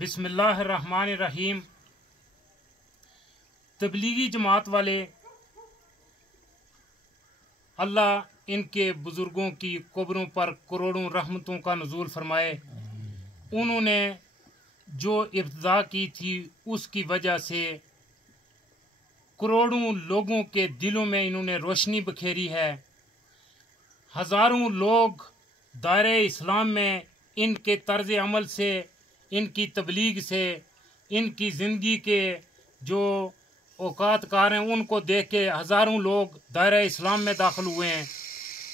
बिस्मिल्लाहिर्रहमानिर्रहीम। तबलीगी जमात वाले अल्लाह इनके बुज़ुर्गों की कब्रों पर करोड़ों रहमतों का नुज़ूल फरमाए। उन्होंने जो इब्तिदा की थी उसकी वजह से करोड़ों लोगों के दिलों में इन्होंने रोशनी बखेरी है। हज़ारों लोग दायरे इस्लाम में इनके तर्ज़ अमल से, इनकी तबलीग से, इनकी ज़िंदगी के जो औकातकार हैं उनको देख के हज़ारों लोग दायरे इस्लाम में दाखिल हुए हैं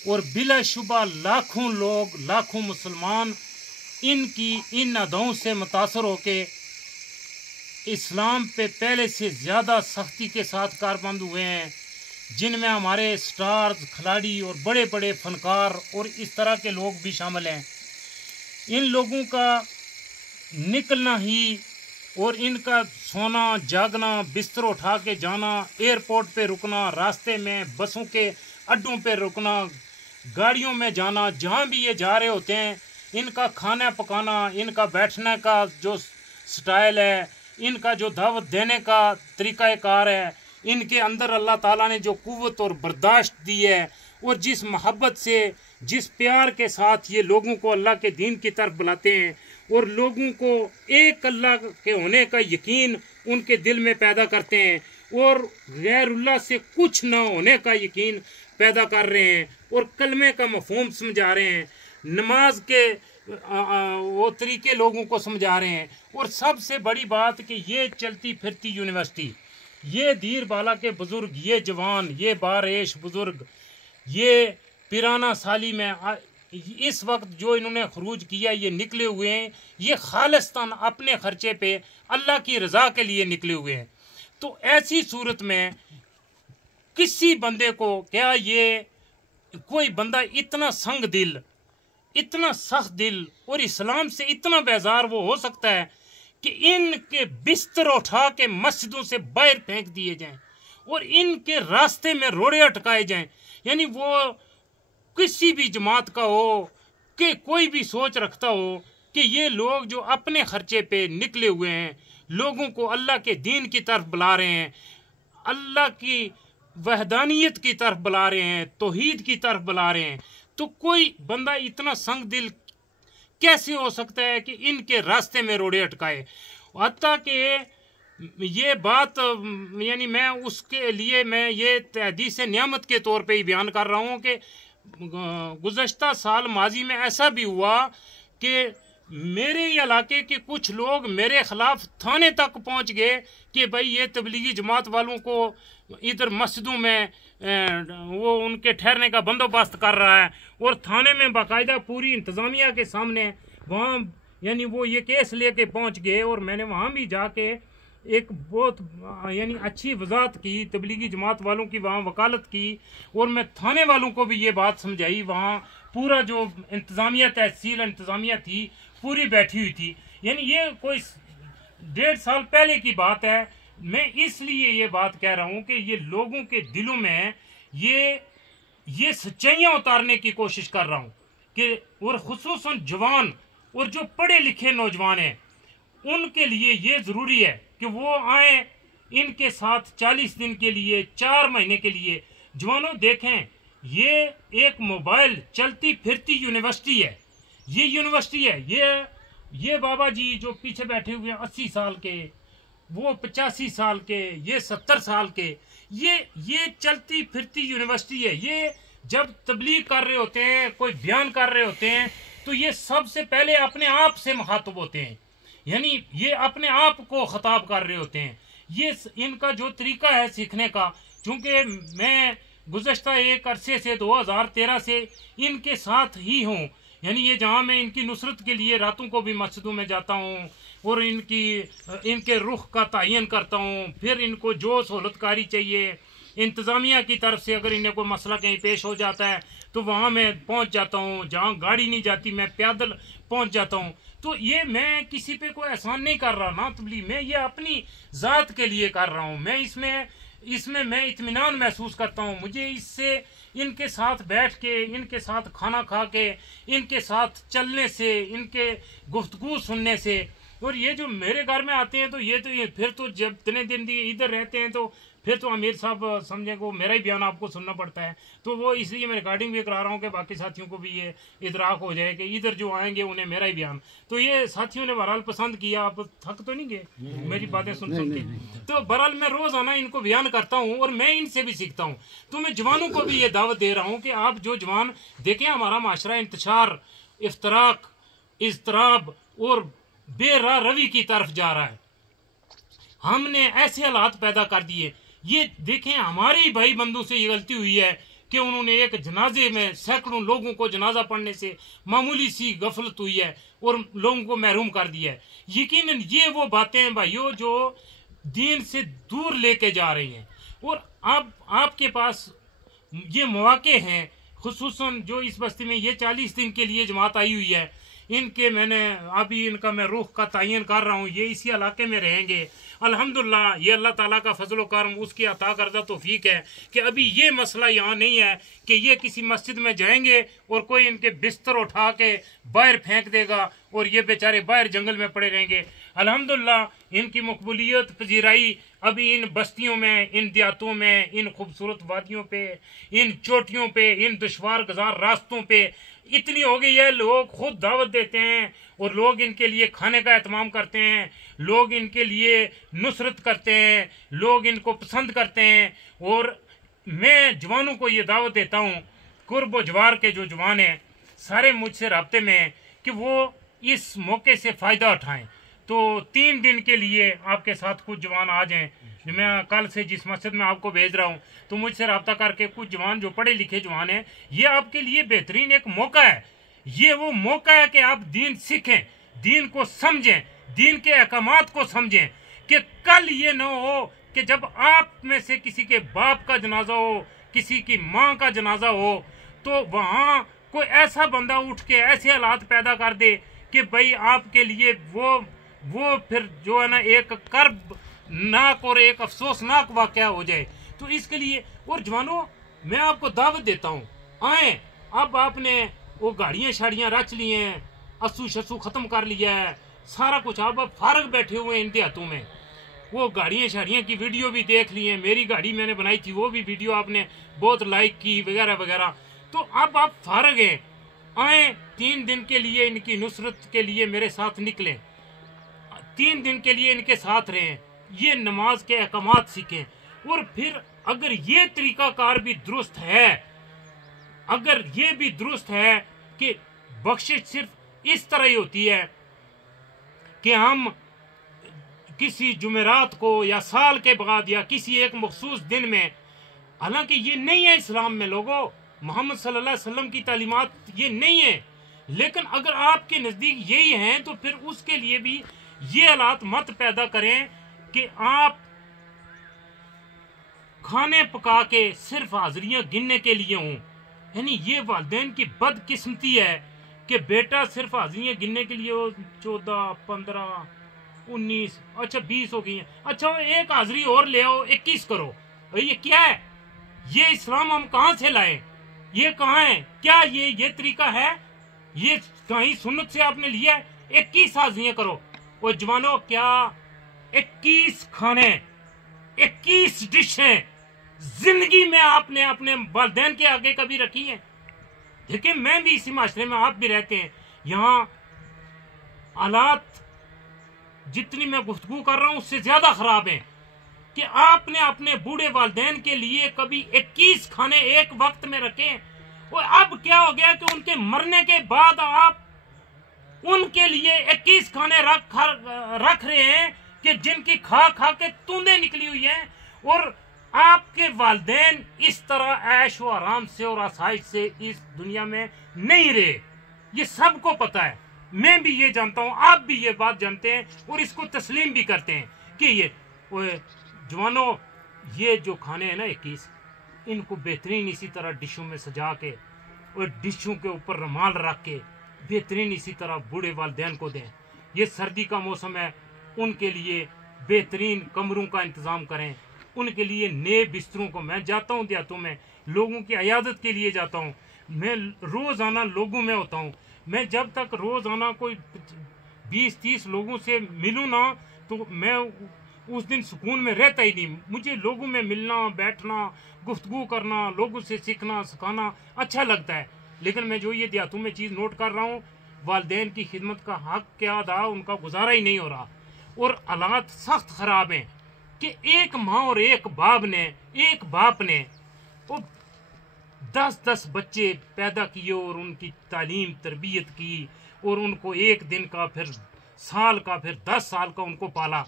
और बिलाशुबा लाखों लोग, लाखों मुसलमान इनकी इन अदाओं से मुतासर होके इस्लाम पे पहले से ज़्यादा सख्ती के साथ कारबंद हुए हैं, जिनमें हमारे स्टार्स, खिलाड़ी और बड़े बड़े फनकार और इस तरह के लोग भी शामिल हैं। इन लोगों का निकलना ही और इनका सोना जागना, बिस्तर उठा के जाना, एयरपोर्ट पे रुकना, रास्ते में बसों के अड्डों पे रुकना, गाड़ियों में जाना, जहाँ भी ये जा रहे होते हैं, इनका खाना पकाना, इनका बैठने का जो स्टाइल है, इनका जो दावत देने का तरीक़ाकार है, इनके अंदर अल्लाह ताला ने जो कुव्वत और बर्दाश्त दी है और जिस मोहब्बत से, जिस प्यार के साथ ये लोगों को अल्लाह के दीन की तरफ बुलाते हैं और लोगों को एक अल्लाह के होने का यकीन उनके दिल में पैदा करते हैं और गैरुल्लाह से कुछ न होने का यकीन पैदा कर रहे हैं और कलमे का मफहूम समझा रहे हैं, नमाज के वो तरीके लोगों को समझा रहे हैं। और सबसे बड़ी बात कि ये चलती फिरती यूनिवर्सिटी, ये दीर बाला के बुज़ुर्ग, ये जवान, ये बारेश बुज़ुर्ग, ये पिराना साली में इस वक्त जो इन्होंने खरूज किया, ये निकले हुए हैं, ये खालिस्तान अपने खर्चे पे अल्लाह की रज़ा के लिए निकले हुए हैं। तो ऐसी सूरत में किसी बंदे को, क्या ये कोई बंदा इतना संग दिल, इतना सख्त दिल और इस्लाम से इतना बेजार वो हो सकता है कि इनके बिस्तर उठा के मस्जिदों से बाहर फेंक दिए जाएं और इनके रास्ते में रोड़े अटकाए जाएं? यानी वो किसी भी जमात का हो कि कोई भी सोच रखता हो कि ये लोग जो अपने खर्चे पे निकले हुए हैं, लोगों को अल्लाह के दीन की तरफ बुला रहे हैं, अल्लाह की वहदानियत की तरफ बुला रहे हैं, तौहीद की तरफ बुला रहे हैं, तो कोई बंदा इतना संग दिल कैसे हो सकता है कि इनके रास्ते में रोड़े अटकाए? हत्ता कि ये बात यानी मैं उसके लिए मैं ये तहदीस नियामत के तौर पे ही बयान कर रहा हूँ कि गुज़श्ता साल माजी में ऐसा भी हुआ कि मेरे इलाके के कुछ लोग मेरे ख़िलाफ़ थाने तक पहुँच गए कि भाई ये तबलीगी जमात वालों को इधर मस्जिदों में वो उनके ठहरने का बंदोबस्त कर रहा है और थाने में बाकायदा पूरी इंतज़ामिया के सामने वहाँ यानी वो ये केस लेके पहुँच गए और मैंने वहाँ भी जाके एक बहुत यानी अच्छी वजाहत की, तबलीगी जमात वालों की वहाँ वकालत की और मैं थाने वालों को भी ये बात समझाई। वहाँ पूरा जो इंतज़ामिया, तहसील इंतज़ामिया थी, पूरी बैठी हुई थी। यानी ये कोई 1.5 साल पहले की बात है। मैं इसलिए ये बात कह रहा हूँ कि ये लोगों के दिलों में ये सच्चाइयाँ उतारने की कोशिश कर रहा हूँ कि और खुसूसन जवान और जो पढ़े लिखे नौजवान हैं उनके लिए ये ज़रूरी है कि वो आए इनके साथ 40 दिन के लिए, 4 महीने के लिए। जवानों देखें, ये एक मोबाइल चलती फिरती यूनिवर्सिटी है, ये यूनिवर्सिटी है। ये बाबा जी जो पीछे बैठे हुए हैं 80 साल के, वो 85 साल के, ये 70 साल के, ये चलती फिरती यूनिवर्सिटी है। ये जब तबलीग कर रहे होते हैं, कोई बयान कर रहे होते हैं, तो ये सबसे पहले अपने आप से मुखातब होते हैं, यानी ये अपने आप को खिताब कर रहे होते हैं। ये इनका जो तरीका है सीखने का, चूँकि मैं गुज़श्ता एक अरसे से 2013 से इनके साथ ही हूँ, यानी ये जहाँ मैं इनकी नुसरत के लिए रातों को भी मस्जिदों में जाता हूँ और इनके रुख का तयन करता हूँ। फिर इनको जो सहूलतकारी चाहिए इंतज़ामिया की तरफ से, अगर इन्हें कोई मसला कहीं पेश हो जाता है तो वहाँ मैं पहुँच जाता हूँ, जहाँ गाड़ी नहीं जाती मैं पैदल पहुँच जाता हूँ। तो ये मैं किसी पे कोई एहसान नहीं कर रहा ना तबलीग में, ये अपनी ज़ात के लिए कर रहा हूँ। मैं इसमें मैं इत्मीनान महसूस करता हूँ। मुझे इससे इनके साथ बैठ के, इनके साथ खाना खा के, इनके साथ चलने से, इनके गुफ्तगू सुनने से और ये जो मेरे घर में आते हैं तो ये फिर तो जब इतने दिन इधर रहते हैं तो फिर तो आमिर साहब समझे को मेरा ही बयान आपको सुनना पड़ता है। तो वो इसलिए मैं रिकॉर्डिंग भी करा रहा हूँ कि बाकी साथियों को भी ये इदराक हो जाए कि इधर जो आएंगे उन्हें मेरा ही बयान। तो ये साथियों ने बहरहाल पसंद किया। आप थक तो नहीं गए मेरी बातें सुन के? तो बहरहाल मैं रोज आना इनको बयान करता हूँ और मैं इनसे भी सीखता हूँ। तो मैं जवानों को भी ये दावत दे रहा हूँ कि आप जो जवान देखें, हमारा माशरा इंतशार, इफ्तराक, इज़्तिराब और बेराह रवी की तरफ जा रहा है। हमने ऐसे हालात पैदा कर दिए। ये देखें, हमारे ही भाई बंधु से ये गलती हुई है कि उन्होंने एक जनाजे में सैकड़ों लोगों को जनाजा पढ़ने से मामूली सी गफलत हुई है और लोगों को महरूम कर दिया है। यकीनन ये वो बातें हैं भाइयों जो दीन से दूर लेके जा रही हैं। और अब आपके पास ये मौके हैं, खुसूसन जो इस बस्ती में ये 40 दिन के लिए जमात आई हुई है, इनके मैंने अभी इनका मैं रुख का तयन कर रहा हूँ। ये इसी इलाके में रहेंगे अल्हम्दुलिल्लाह। ये अल्लाह ताला का फजल करम, उसकी अता करदा तौफीक है कि अभी ये मसला यहाँ नहीं है कि ये किसी मस्जिद में जाएंगे और कोई इनके बिस्तर उठा के बाहर फेंक देगा और ये बेचारे बाहर जंगल में पड़े रहेंगे। अल्हम्दुलिल्लाह इनकी मकबूलियत पजीराई अभी इन बस्तियों में, इन देहातों में, इन खूबसूरत वादियों पे, इन चोटियों पे, इन दुश्वार गुजार रास्तों पे इतनी हो गई है। लोग खुद दावत देते हैं और लोग इनके लिए खाने का एहतमाम करते हैं, लोग इनके लिए नुसरत करते हैं, लोग इनको पसंद करते हैं। और मैं जवानों को ये दावत देता हूँ, कुर्ब जवार के जो जवान हैं सारे मुझसे राब्ते में हैं कि वो इस मौके से फ़ायदा उठाएं। तो 3 दिन के लिए आपके साथ कुछ जवान आ जाएं। मैं कल से जिस मस्जिद में आपको भेज रहा हूँ तो मुझसे रब्ता करके कुछ जवान जो पढ़े लिखे जवान हैं, ये आपके लिए बेहतरीन एक मौका है। ये वो मौका है कि आप दीन सीखें, दीन को समझें, दीन के अहकामात को समझें कि कल ये न हो कि जब आप में से किसी के बाप का जनाजा हो, किसी की माँ का जनाजा हो, तो वहाँ कोई ऐसा बंदा उठ के ऐसे हालात पैदा कर दे कि भाई आपके लिए वो फिर जो है ना एक कर्बनाक और एक अफसोसनाक वाकया हो जाए। तो इसके लिए और जवानों मैं आपको दावत देता हूँ, आए। अब आपने वो गाड़ियाँ शाड़ियाँ रच ली हैं, अस्सू शस्सू खत्म कर लिया है, सारा कुछ अब फारग बैठे हुए हैं इन देहातों में। वो गाड़ियाँ शाड़ियाँ की वीडियो भी देख ली है, मेरी गाड़ी मैंने बनाई थी वो भी वीडियो आपने बहुत लाइक की वगैरह वगैरह। तो अब आप फारग हैं, आए 3 दिन के लिए इनकी नुसरत के लिए मेरे साथ निकलें, 3 दिन के लिए इनके साथ रहें, ये नमाज के अहकामात सीखें। और फिर अगर ये तरीकाकार भी दुरुस्त है, अगर ये भी दुरुस्त है कि बख्शिश सिर्फ इस तरह ही होती है कि हम किसी जुमेरात को या साल के बाद या किसी एक मखसूस दिन में, हालांकि ये नहीं है इस्लाम में लोगों, मोहम्मद सल्लल्लाहु अलैहि वसल्लम की तालीमात ये नहीं है, लेकिन अगर आपके नज़दीक यही हैं तो फिर उसके लिए भी ये हालात मत पैदा करें कि आप खाने पका के सिर्फ हाजिरियां गिनने के लिए हों। यानी ये वालिदैन की बदकिस्मती है कि बेटा सिर्फ हाजिरियां गिनने के लिए हो, 14, 15, 19, अच्छा 20 हो गई हैं, अच्छा एक हाजिरी और ले आओ, 21 करो। ये क्या है? ये इस्लाम हम कहाँ से लाए? ये कहाँ है? क्या ये तरीका है? ये कहीं सुन्नत से आपने लिया है? 21 हाजिरियां करो। और जवानों, क्या 21 खाने, 21 डिशें जिंदगी में आपने अपने वालिदैन के आगे कभी रखी है? देखिए, मैं भी इसी माशरे में, आप भी रहते हैं, यहाँ हालात जितनी मैं गुफ्तगू कर रहा हूं उससे ज्यादा खराब है कि आपने अपने बूढ़े वालिदैन के लिए कभी 21 खाने एक वक्त में रखे। और अब क्या हो गया कि उनके मरने के बाद आप उनके लिए 21 खाने रख रहे हैं कि जिनकी खा खा के तूंदे निकली हुई हैं। और आपके वालिदैन इस तरह ऐश व आराम से और आसाइश से इस दुनिया में नहीं रहे, ये सबको पता है। मैं भी ये जानता हूं, आप भी ये बात जानते हैं और इसको तस्लीम भी करते हैं कि ये जवानों, ये जो खाने हैं ना 21, इनको बेहतरीन इसी तरह डिशों में सजा के और डिशों के ऊपर रुमाल रख के बेहतरीन इसी तरह बूढ़े वालिदैन को दें। ये सर्दी का मौसम है, उनके लिए बेहतरीन कमरों का इंतज़ाम करें, उनके लिए नए बिस्तरों को, मैं जाता हूँ देहातों में, लोगों की अयादत के लिए जाता हूँ, मैं रोज़ाना लोगों में होता हूँ। मैं जब तक रोज़ाना कोई 20-30 लोगों से मिलूँ ना तो मैं उस दिन सुकून में रहता ही नहीं। मुझे लोगों में मिलना, बैठना, गुफ्तगू करना, लोगों से सीखना सिखाना अच्छा लगता है। लेकिन मैं जो ये देहातों में चीज़ नोट कर रहा हूँ, वालिदैन की खिदमत का हक क्या अदा, उनका गुजारा ही नहीं हो रहा। और हालात सख्त ख़राब हैं कि एक माँ और एक बाप ने वो 10-10 बच्चे पैदा किए और उनकी तालीम तरबियत की और उनको एक दिन का, फिर साल का, फिर 10 साल का उनको पाला।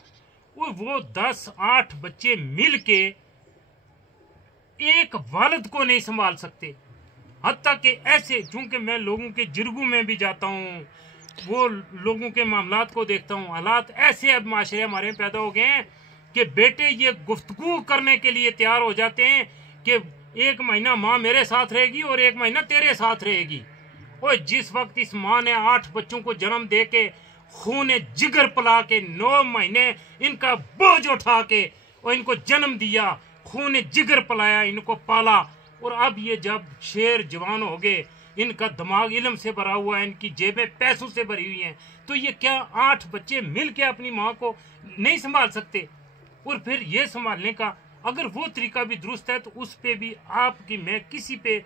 और वो 10-8 बच्चे मिल के एक वालिद को नहीं संभाल सकते। हत्ता कि ऐसे, चूंकि मैं लोगों के जिरगों में भी जाता हूँ, वो लोगों के मामलात को देखता हूँ, हालात ऐसे अब माशरे हमारे में पैदा हो गए हैं कि बेटे ये गुफ्तगू करने के लिए तैयार हो जाते हैं कि एक महीना माँ मेरे साथ रहेगी और एक महीना तेरे साथ रहेगी। और जिस वक्त इस माँ ने 8 बच्चों को जन्म दे के खून जिगर पिला के 9 महीने इनका बोझ उठा के और इनको जन्म दिया, खून जिगर पिलाया, इनको पाला, और अब ये जब शेर जवान हो गए, इनका दिमाग इल्म से भरा हुआ है, इनकी जेबें पैसों से भरी हुई हैं, तो ये क्या 8 बच्चे मिल के अपनी माँ को नहीं संभाल सकते? और फिर ये संभालने का अगर वो तरीका भी दुरुस्त है तो उस पे भी आपकी, मैं किसी पे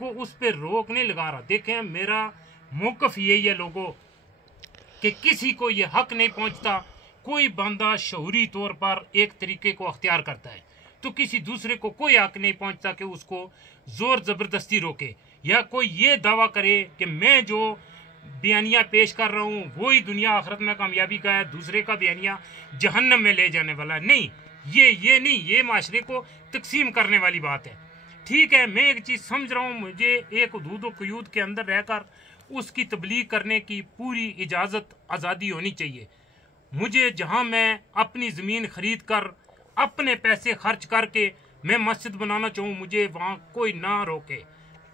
को उस पे रोक नहीं लगा रहा। देखें, मेरा मौकफ यही है लोगों कि किसी को ये हक नहीं पहुंचता। कोई बंदा शऊरी तौर पर एक तरीके को अख्तियार करता है तो किसी दूसरे को कोई हक नहीं पहुंचता कि उसको जोर जबरदस्ती रोके, या कोई ये दावा करे कि मैं जो बयानिया पेश कर रहा हूँ वही दुनिया आखिरत में कामयाबी का है, दूसरे का बयानिया जहन्नम में ले जाने वाला है। नहीं, ये नहीं, ये माशरे को तकसीम करने वाली बात है। ठीक है, मैं एक चीज़ समझ रहा हूँ, मुझे एक हुदूद व क़यूद के अंदर रहकर उसकी तबलीग करने की पूरी इजाज़त आज़ादी होनी चाहिए। मुझे जहाँ मैं अपनी ज़मीन खरीद कर अपने पैसे खर्च करके मैं मस्जिद बनाना चाहूँ, मुझे वहाँ कोई ना रोके,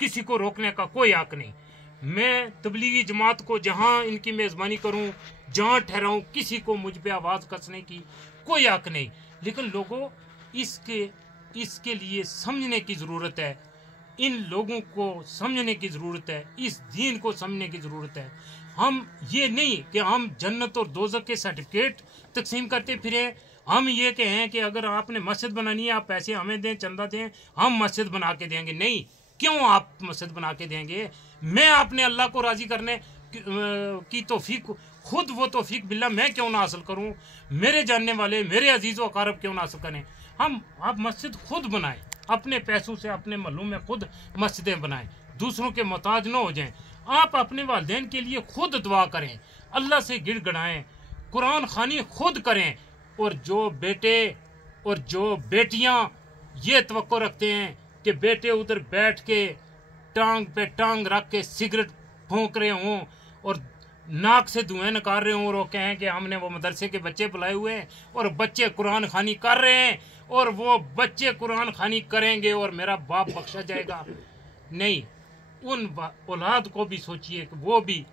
किसी को रोकने का कोई हक नहीं। मैं तबलीगी जमात को जहाँ इनकी मेज़बानी करूँ, जहाँ ठहराऊँ, किसी को मुझ पे आवाज़ कसने की कोई हक नहीं। लेकिन लोगों, इसके लिए समझने की ज़रूरत है, इन लोगों को समझने की ज़रूरत है, इस दीन को समझने की ज़रूरत है। हम ये नहीं कि हम जन्नत और दोज़ख के सर्टिफिकेट तकसीम करते फिरें। हम ये कहें कि अगर आपने मस्जिद बनानी है आप पैसे हमें दें, चंदा दें, हम मस्जिद बना के देंगे। नहीं, क्यों आप मस्जिद बना के देंगे? मैं अपने अल्लाह को राज़ी करने की तौफीक, खुद वो तौफीक बिल्ला मैं क्यों ना हासिल करूं? मेरे जानने वाले, मेरे अजीज़ व अकारब क्यों ना हासिल करें? आप मस्जिद खुद बनाएं, अपने पैसों से अपने महलों में खुद मस्जिदें बनाएं, दूसरों के मोहताज न हो जाएं। आप अपने वालिदैन के लिए खुद दुआ करें, अल्लाह से गिड़गिड़ाएं, कुरान खानी खुद करें। और जो बेटे और जो बेटियां ये तवक्को रखते हैं कि बेटे उधर बैठ के टांग पे टांग रख के सिगरेट फूंक रहे हों और नाक से धुएं निकाल रहे हों और वो कहें कि हमने वो मदरसे के बच्चे बुलाए हुए हैं और बच्चे कुरान खानी कर रहे हैं और वो बच्चे कुरान खानी करेंगे और मेरा बाप बख्शा जाएगा, नहीं। उन औलाद को भी सोचिए कि वो भी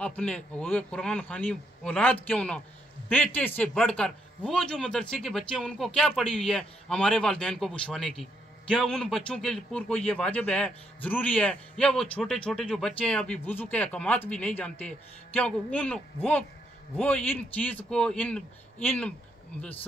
अपने कुरान खानी औलाद क्यों ना, बेटे से बढ़कर वो जो मदरसे के बच्चे हैं उनको क्या पड़ी हुई है हमारे वालिदैन को पुछवाने की? क्या उन बच्चों के ऊपर को ये वाजिब है, ज़रूरी है? या वो छोटे छोटे जो बच्चे हैं अभी वुज़ू के अहकामात भी नहीं जानते, क्या वो इन चीज़ को, इन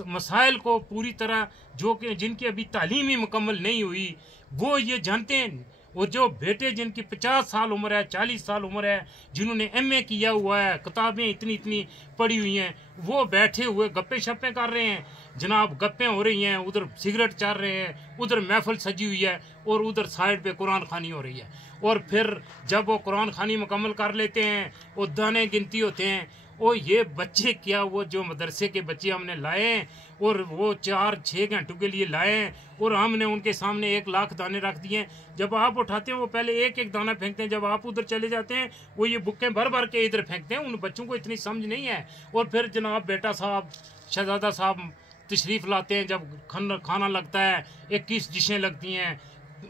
मसाइल को पूरी तरह, जो कि जिनकी अभी तालीम ही मुकम्मल नहीं हुई, वो ये जानते हैं? और जो बेटे जिनकी 50 साल उम्र है, 40 साल उम्र है, जिन्होंने MA किया हुआ है, किताबें इतनी इतनी पड़ी हुई हैं, वो बैठे हुए गप्पे शप्पे कर रहे हैं जनाब, गप्पें हो रही हैं, उधर सिगरेट चल रहे हैं, उधर महफिल सजी हुई है और उधर साइड पे कुरान खानी हो रही है। और फिर जब वो कुरान खानी मुकम्मल कर लेते हैं, वो दाने गिनती होते हैं, और ये बच्चे क्या, वो जो मदरसे के बच्चे हमने लाए हैं और वो 4-6 घंटों के लिए लाए हैं और हमने उनके सामने 1 लाख दाने रख दिए हैं। जब आप उठाते हैं वो पहले एक एक दाना फेंकते हैं, जब आप उधर चले जाते हैं वो ये बुक्कें भर भर के इधर फेंकते हैं। उन बच्चों को इतनी समझ नहीं है। और फिर जनाब बेटा साहब, शहजादा साहब तशरीफ़ लाते हैं, जब खाना लगता है, 21 डिशें लगती हैं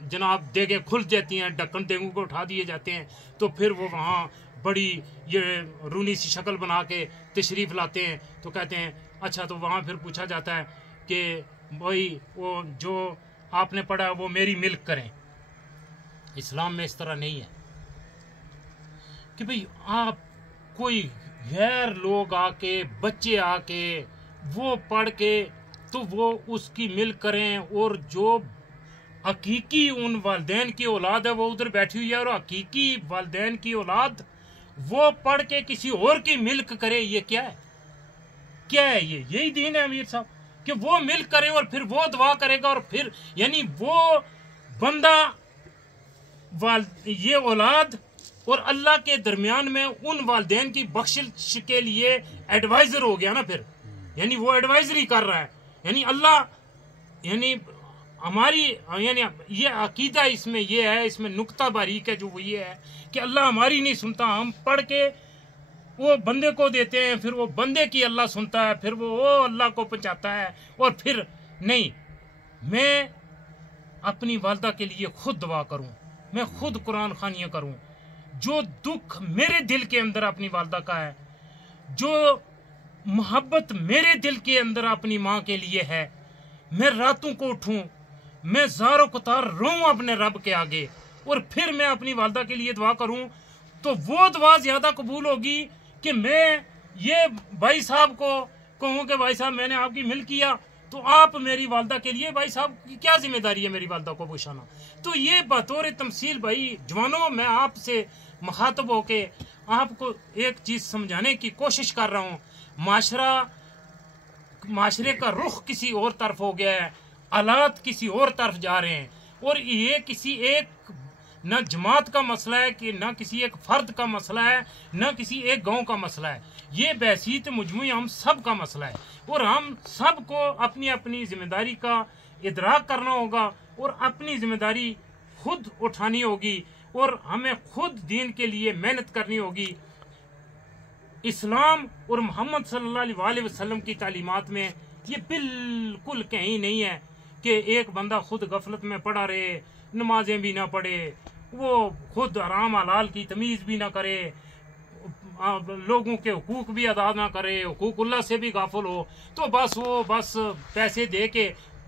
जनाब, देगे खुल जाती हैं, ढक्कन देगों को उठा दिए जाते हैं, तो फिर वो वहाँ बड़ी ये रूनी सी शक्ल बना के तशरीफ़ लाते हैं। तो कहते हैं अच्छा, तो वहाँ फिर पूछा जाता है कि भाई वो जो आपने पढ़ा वो मेरी मिल्क करें। इस्लाम में इस तरह नहीं है कि भाई आप कोई गैर लोग आके, बच्चे आके वो पढ़ के तो वो उसकी मिल करें, और जो हकीकी उन वालिदैन की औलाद है वो उधर बैठी हुई है, और हकीकी वालिदैन की औलाद वो पढ़ के किसी और की मिल्क करे, ये क्या है? क्या है ये? यही दीन है अमीर साहब कि वो मिल्क करे और फिर वो दुआ करेगा, और फिर यानी वो बंदा ये औलाद और अल्लाह के दरमियान में उन वालिदैन की बख्शिश के लिए एडवाइजर हो गया ना फिर, यानी वो एडवाइजरी कर रहा है, यानी अल्लाह, यानी हमारी, यानी ये अकीदा इसमें ये है, इसमें नुक्ता बारीक है जो वो ये है कि अल्लाह हमारी नहीं सुनता, हम पढ़ के वो बंदे को देते हैं, फिर वो बंदे की अल्लाह सुनता है, फिर वो अल्लाह को पहुंचाता है, और फिर नहीं, मैं अपनी वालदा के लिए खुद दुआ करूं, मैं खुद कुरान खानियाँ करूं, जो दुख मेरे दिल के अंदर अपनी वालदा का है, जो मोहब्बत मेरे दिल के अंदर अपनी माँ के लिए है, मैं रातों को उठूं, मैं ज़ारो कतार रोऊं अपने रब के आगे, और फिर मैं अपनी वालदा के लिए दुआ करूं, तो वो दुआ ज़्यादा कबूल होगी कि मैं ये भाई साहब को कहूँ कि भाई साहब मैंने आपकी मिल किया, तो आप मेरी वालदा के लिए, भाई साहब की क्या जिम्मेदारी है मेरी वालदा को पूछाना। तो ये बतौर तमसील भाई जवानों, मैं आपसे मुखातब होके आपको एक चीज़ समझाने की कोशिश कर रहा हूँ। माशरे का रुख किसी और तरफ हो गया है, हालात किसी और तरफ जा रहे हैं, और ये किसी एक न जमात का मसला है कि न किसी एक फर्द का मसला है, न किसी एक गांव का मसला है, ये बहसीत मुजमुई हम सब का मसला है, और हम सब को अपनी अपनी जिम्मेदारी का इदराक करना होगा, और अपनी जिम्मेदारी खुद उठानी होगी, और हमें खुद दीन के लिए मेहनत करनी होगी। इस्लाम और मोहम्मद सल्लल्लाहु अलैहि वसल्लम की तालीमात में ये बिल्कुल कहीं नहीं है कि एक बंदा खुद गफलत में पड़ा रहे, नमाजें भी ना पढ़े, वो खुद हराम हलाल की तमीज़ भी ना करे, लोगों के हुकूक भी अदा ना करे, हुकूकुल्लाह से भी गाफिल हो, तो वो बस पैसे दे के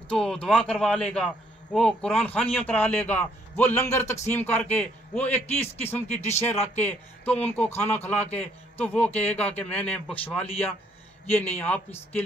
तो दुआ करवा लेगा, वो कुरान खानियाँ करा लेगा, वो लंगर तकसीम करके, वो 21 किस्म की डिशें रख के तो उनको खाना खिला के तो वो कहेगा कि मैंने बख्शवा लिया। ये नहीं, आप इसके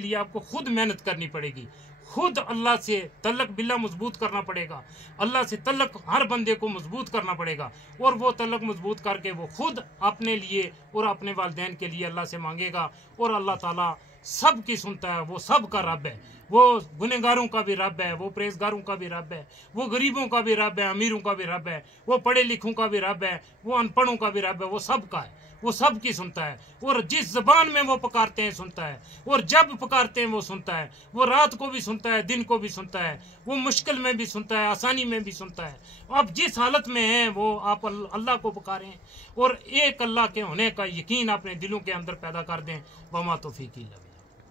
लिए आपको खुद मेहनत करनी पड़ेगी, खुद अल्लाह से तल्लक बिल्ला मजबूत करना पड़ेगा, अल्लाह से तल्लक हर बंदे को मजबूत करना पड़ेगा, और वो तल्लक मजबूत करके वो खुद अपने लिए और अपने वालिदैन के लिए अल्लाह से मांगेगा, और अल्लाह ताला सब की सुनता है, वो सब का रब है, वो गुनहगारों का भी रब है, वो परहेजगारों का भी रब है, वो गरीबों का भी रब है, अमीरों का भी रब है, वो पढ़े लिखों का भी रब है, वो अनपढ़ों का भी रब है, वो सब का है, वो सब की सुनता है, और जिस जबान में वो पुकारते हैं सुनता है, और जब पुकारते हैं वो सुनता है, वो रात को भी सुनता है, दिन को भी सुनता है, वो मुश्किल में भी सुनता है, आसानी में भी सुनता है। अब जिस हालत में हैं वो आप अल्लाह को पुकारें, और एक अल्लाह के होने का यकीन अपने दिलों के अंदर पैदा कर दें। वमा तौफीक इल्ला बिल्लाह।